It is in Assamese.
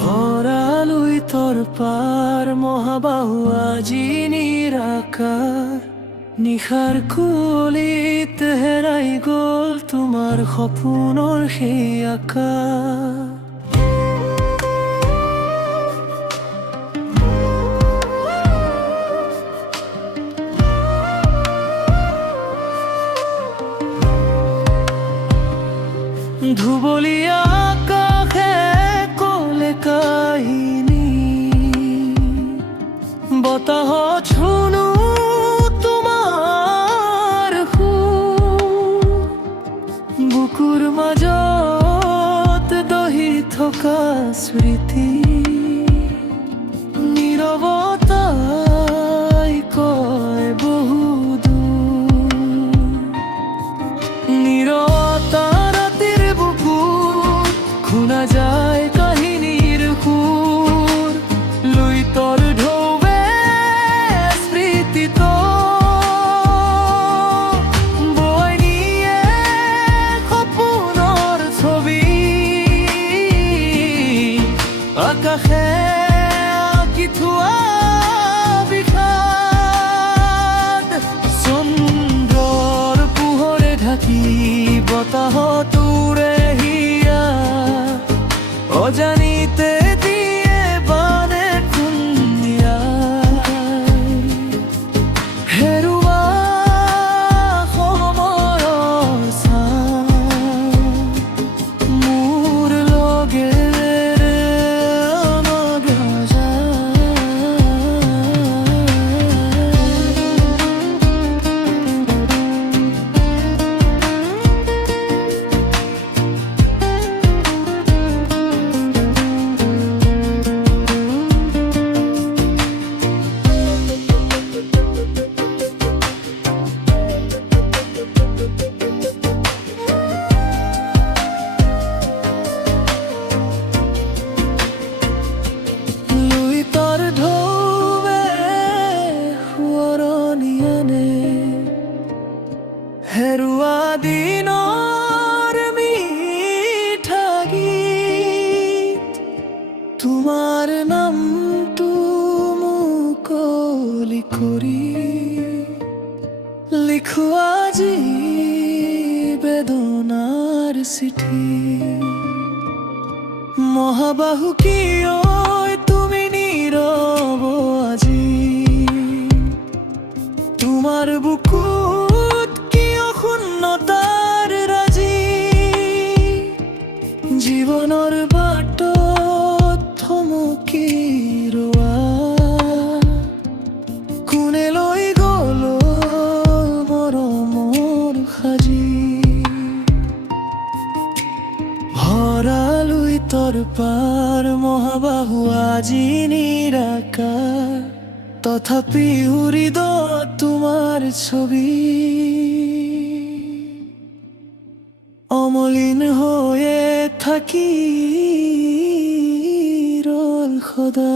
ভৰালুই তোৰ পাৰ মহাবাহু আজি নিৰাকাৰ নিশাৰ কুলিত হেৰাই গ'ল তোমাৰ সপোনৰ সেই আকাৰ। ধুবলীয়া আকাশে ক'লে কাহিনী, বতাহত শুনো তোমাৰ সুৰ, বুকুৰ মাজত দহি থকা স্মৃতি, নীৰৱতাই কয় বহু দূৰ। নীৰৱতা শুনা যায় কাহিনীৰ সুৰ, লুই তোৰ ঢৌৱে স্মৃতিত বৈ নিয়ে সপোনৰ ছবি। আকাশে আঁকি থোৱা বিষাদ, চন্দ্ৰৰ পোহৰে ঢাকি বতাহত উৰে হিয়া, অজানিতে দিয়ে বানে খুন্দিয়াই। হেৰুৱা সময়ৰ ছাঁ মোৰ লগেৰে নাযায়। হেৰুৱা দিনৰ মিঠা গীত, তোমাৰ নামটো মুকলি কৰি লিখো আজি বেদনাৰ চিঠি। মহাবাহু কিয় তুমি নীৰৱ আজি, তোমাৰ বুকুত শূন্যতাৰ ৰাজি। জীৱনৰ বাটত থমকি ৰোৱা কোনে লৈ গ'ল মৰমৰ সাজি। ভৰালুই তোৰ পাৰ মহাবাহু আজি নিৰাকাৰ, তথাপি হৃদয়ত তোমাৰ ছবি অমলিন হয়ে থাকি ৰ'ল সদা।